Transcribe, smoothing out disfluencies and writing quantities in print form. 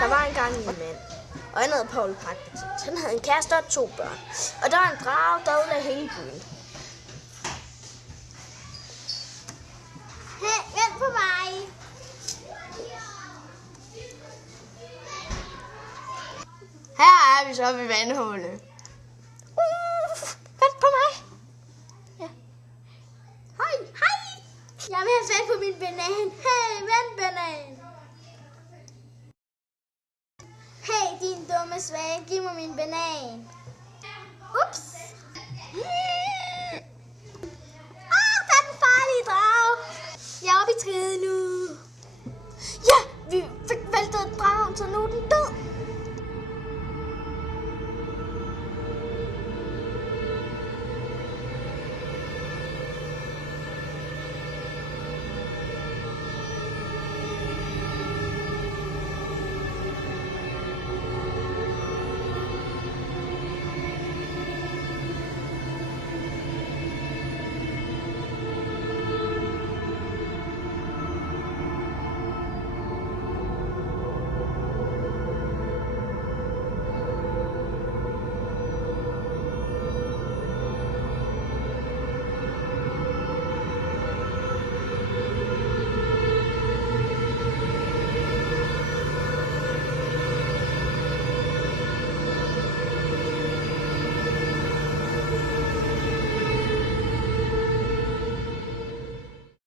Der var engang en mand, og han hed Poul Pragtpartiet. Han havde en kæreste og 2 børn. Og der var en drage, der ødelagde hele byen. Hey, vent på mig. Her er vi så ved vandhullet. Vent på mig. Ja. Hej. Hej. Jeg vil have fat på min banan. Hey, vent banan. Hey, din dumme svage. Giv mig min banan. Ups. Der er den farlige drage. Jeg er oppe i træet nu. Ja, vi fik væltet dragen, så nu er den død.